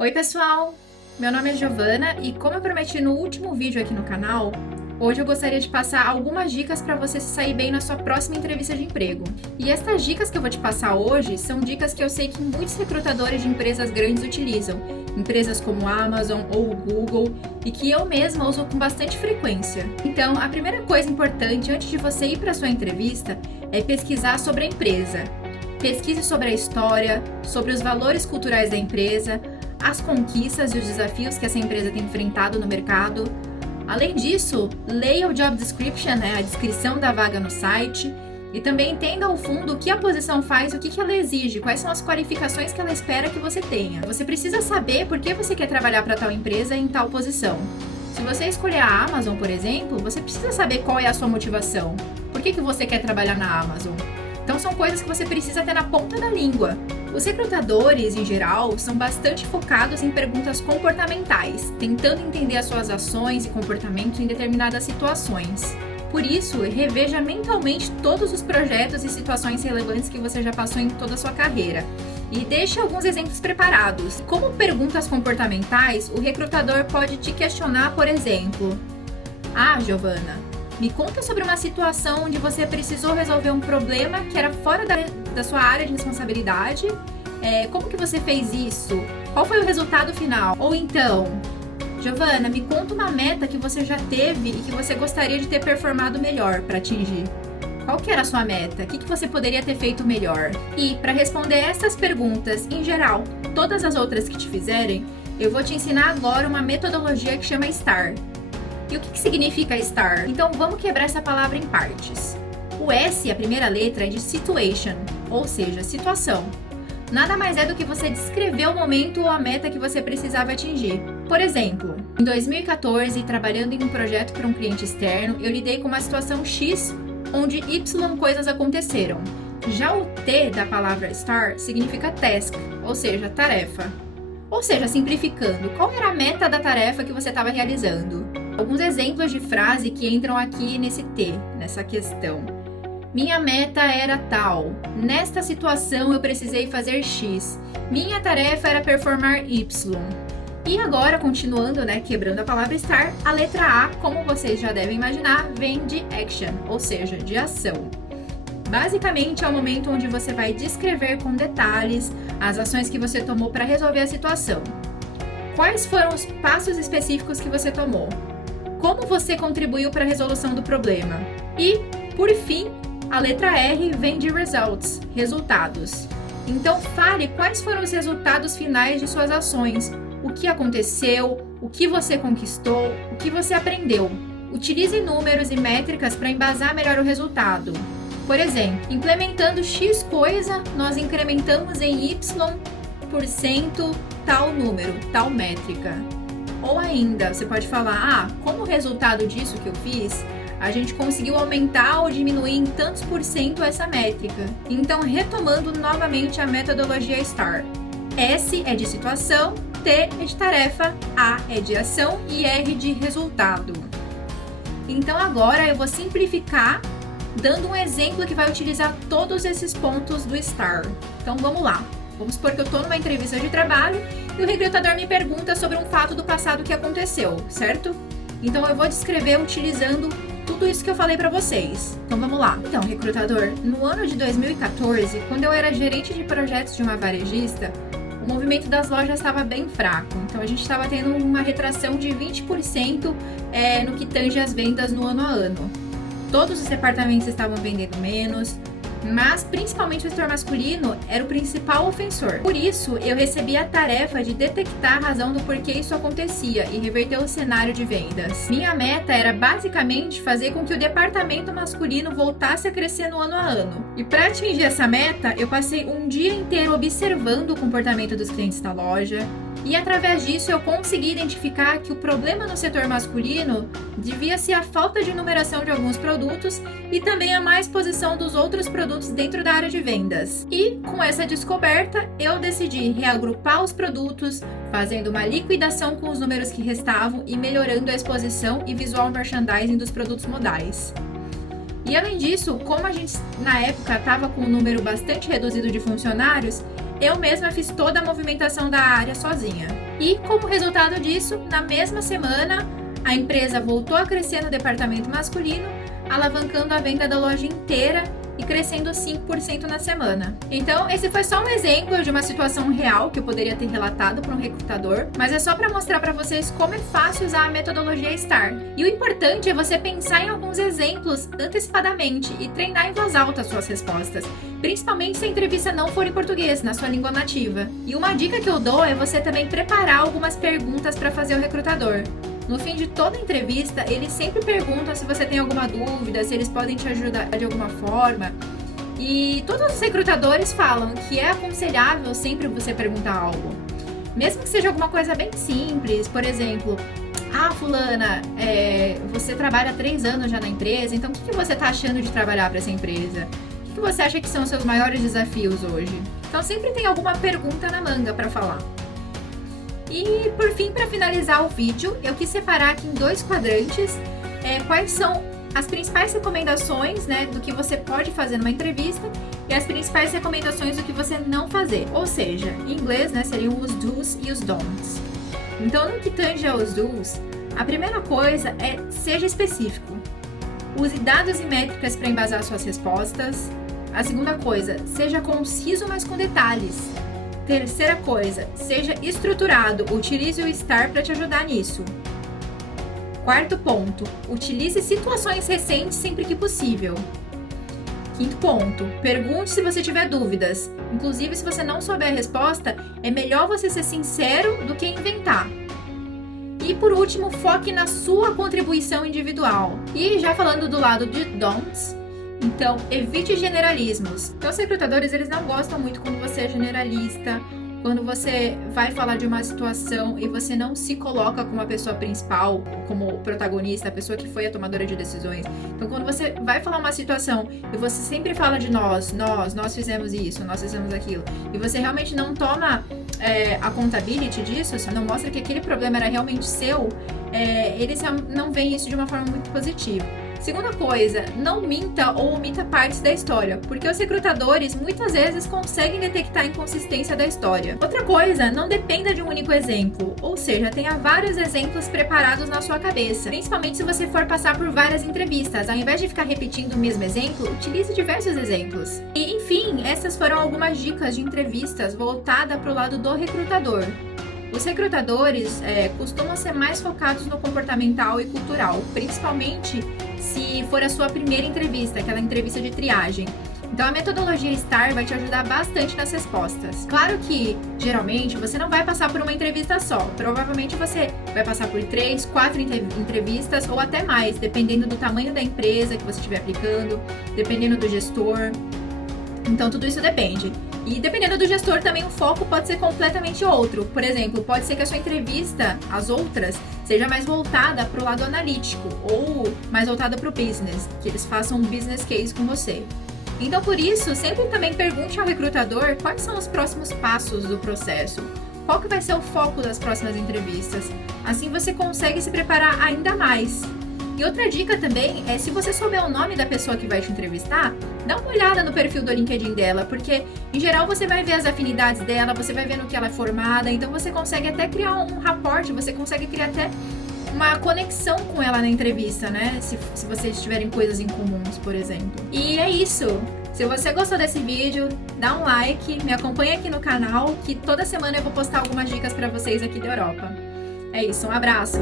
Oi pessoal, meu nome é Giovana e como eu prometi no último vídeo aqui no canal, hoje eu gostaria de passar algumas dicas para você se sair bem na sua próxima entrevista de emprego. E essas dicas que eu vou te passar hoje são dicas que eu sei que muitos recrutadores de empresas grandes utilizam, empresas como a Amazon ou o Google, e que eu mesma uso com bastante frequência. Então, a primeira coisa importante antes de você ir para a sua entrevista é pesquisar sobre a empresa. Pesquise sobre a história, sobre os valores culturais da empresa, as conquistas e os desafios que essa empresa tem enfrentado no mercado. Além disso, leia o job description, a descrição da vaga no site, e também entenda ao fundo o que a posição faz, o que ela exige, quais são as qualificações que ela espera que você tenha. Você precisa saber por que você quer trabalhar para tal empresa em tal posição. Se você escolher a Amazon, por exemplo, você precisa saber qual é a sua motivação. Por que você quer trabalhar na Amazon? Então são coisas que você precisa ter na ponta da língua. Os recrutadores, em geral, são bastante focados em perguntas comportamentais, tentando entender as suas ações e comportamentos em determinadas situações. Por isso, reveja mentalmente todos os projetos e situações relevantes que você já passou em toda a sua carreira. E deixe alguns exemplos preparados. Como perguntas comportamentais, o recrutador pode te questionar, por exemplo: Giovana, me conta sobre uma situação onde você precisou resolver um problema que era fora da sua área de responsabilidade. Como que você fez isso? Qual foi o resultado final? Ou então, Giovana, me conta uma meta que você já teve e que você gostaria de ter performado melhor para atingir. Qual que era a sua meta? O que você poderia ter feito melhor? E para responder essas perguntas, em geral, todas as outras que te fizerem, eu vou te ensinar agora uma metodologia que chama STAR. E o que significa STAR? Então vamos quebrar essa palavra em partes. O S, a primeira letra, é de situation, ou seja, situação. Nada mais é do que você descrever o momento ou a meta que você precisava atingir. Por exemplo, em 2014, trabalhando em um projeto para um cliente externo, eu lidei com uma situação X, onde Y coisas aconteceram. Já o T da palavra STAR significa task, ou seja, tarefa. Ou seja, simplificando, qual era a meta da tarefa que você estava realizando? Alguns exemplos de frase que entram aqui nesse T, nessa questão. Minha meta era tal. Nesta situação eu precisei fazer X. Minha tarefa era performar Y. E agora, continuando, quebrando a palavra STAR, a letra A, como vocês já devem imaginar, vem de action, ou seja, de ação. Basicamente, é o momento onde você vai descrever com detalhes as ações que você tomou para resolver a situação. Quais foram os passos específicos que você tomou? Como você contribuiu para a resolução do problema? E, por fim, a letra R vem de results, resultados. Então, fale quais foram os resultados finais de suas ações, o que aconteceu, o que você conquistou, o que você aprendeu. Utilize números e métricas para embasar melhor o resultado. Por exemplo, implementando X coisa, nós incrementamos em Y% tal número, tal métrica. Ou ainda, você pode falar, como resultado disso que eu fiz, a gente conseguiu aumentar ou diminuir em tantos por cento essa métrica. Então, retomando novamente a metodologia STAR. S é de situação, T é de tarefa, A é de ação e R de resultado. Então, agora eu vou simplificar, dando um exemplo que vai utilizar todos esses pontos do STAR. Então, vamos lá. Vamos supor que eu estou numa entrevista de trabalho e o recrutador me pergunta sobre um fato do passado que aconteceu, certo? Então eu vou descrever utilizando tudo isso que eu falei para vocês. Então vamos lá. Então, recrutador, no ano de 2014, quando eu era gerente de projetos de uma varejista, o movimento das lojas estava bem fraco. Então a gente estava tendo uma retração de 20% no que tange as vendas no ano a ano. Todos os departamentos estavam vendendo menos, mas principalmente o setor masculino era o principal ofensor. Por isso, eu recebi a tarefa de detectar a razão do porquê isso acontecia e reverter o cenário de vendas. Minha meta era basicamente fazer com que o departamento masculino voltasse a crescer no ano a ano. E para atingir essa meta, eu passei um dia inteiro observando o comportamento dos clientes da loja. E através disso eu consegui identificar que o problema no setor masculino devia-se à falta de numeração de alguns produtos e também à má exposição dos outros produtos dentro da área de vendas. E com essa descoberta, eu decidi reagrupar os produtos, fazendo uma liquidação com os números que restavam e melhorando a exposição e visual merchandising dos produtos modais. E além disso, como a gente na época estava com um número bastante reduzido de funcionários, eu mesma fiz toda a movimentação da área sozinha. E como resultado disso, na mesma semana, a empresa voltou a crescer no departamento masculino, alavancando a venda da loja inteira e crescendo 5% na semana. Então, esse foi só um exemplo de uma situação real que eu poderia ter relatado para um recrutador, mas é só para mostrar para vocês como é fácil usar a metodologia STAR. E o importante é você pensar em alguns exemplos antecipadamente e treinar em voz alta as suas respostas, principalmente se a entrevista não for em português, na sua língua nativa. E uma dica que eu dou é você também preparar algumas perguntas para fazer o recrutador. No fim de toda entrevista, eles sempre perguntam se você tem alguma dúvida, se eles podem te ajudar de alguma forma. E todos os recrutadores falam que é aconselhável sempre você perguntar algo. Mesmo que seja alguma coisa bem simples, por exemplo, fulana, você trabalha há 3 anos já na empresa, então o que você está achando de trabalhar para essa empresa? O que você acha que são os seus maiores desafios hoje? Então sempre tem alguma pergunta na manga para falar. E por fim, para finalizar o vídeo, eu quis separar aqui em 2 quadrantes quais são as principais recomendações, do que você pode fazer numa entrevista e as principais recomendações do que você não fazer. Ou seja, em inglês, seriam os do's e os don'ts. Então, no que tange aos do's, a primeira coisa é seja específico. Use dados e métricas para embasar suas respostas. A segunda coisa, seja conciso, mas com detalhes. Terceira coisa, seja estruturado, utilize o STAR para te ajudar nisso. Quarto ponto, utilize situações recentes sempre que possível. Quinto ponto, pergunte se você tiver dúvidas. Inclusive, se você não souber a resposta, é melhor você ser sincero do que inventar. E por último, foque na sua contribuição individual. E já falando do lado de don'ts, então, evite generalismos. Então, os recrutadores, eles não gostam muito quando você é generalista, quando você vai falar de uma situação e você não se coloca como a pessoa principal, como protagonista, a pessoa que foi a tomadora de decisões. Então, quando você vai falar uma situação e você sempre fala de nós fizemos isso, nós fizemos aquilo, e você realmente não toma accountability disso, você não mostra que aquele problema era realmente seu, eles não veem isso de uma forma muito positiva. Segunda coisa, não minta ou omita partes da história, porque os recrutadores muitas vezes conseguem detectar a inconsistência da história. Outra coisa, não dependa de um único exemplo, ou seja, tenha vários exemplos preparados na sua cabeça, principalmente se você for passar por várias entrevistas. Ao invés de ficar repetindo o mesmo exemplo, utilize diversos exemplos. E, enfim, essas foram algumas dicas de entrevistas voltadas para o lado do recrutador. Os recrutadores costumam ser mais focados no comportamental e cultural, principalmente se for a sua primeira entrevista, aquela entrevista de triagem. Então a metodologia STAR vai te ajudar bastante nas respostas. Claro que, geralmente, você não vai passar por uma entrevista só. Provavelmente você vai passar por 3, 4 entrevistas ou até mais, dependendo do tamanho da empresa que você estiver aplicando, dependendo do gestor. Então tudo isso depende. E dependendo do gestor também o foco pode ser completamente outro. Por exemplo, pode ser que a sua entrevista, as outras, seja mais voltada para o lado analítico ou mais voltada para o business, que eles façam um business case com você. Então, por isso, sempre também pergunte ao recrutador quais são os próximos passos do processo. Qual que vai ser o foco das próximas entrevistas? Assim você consegue se preparar ainda mais. E outra dica também é, se você souber o nome da pessoa que vai te entrevistar, dá uma olhada no perfil do LinkedIn dela, porque em geral você vai ver as afinidades dela, você vai ver no que ela é formada, então você consegue até criar um rapport, você consegue criar até uma conexão com ela na entrevista, se vocês tiverem coisas em comuns, por exemplo. E é isso! Se você gostou desse vídeo, dá um like, me acompanha aqui no canal, que toda semana eu vou postar algumas dicas para vocês aqui da Europa. É isso, um abraço!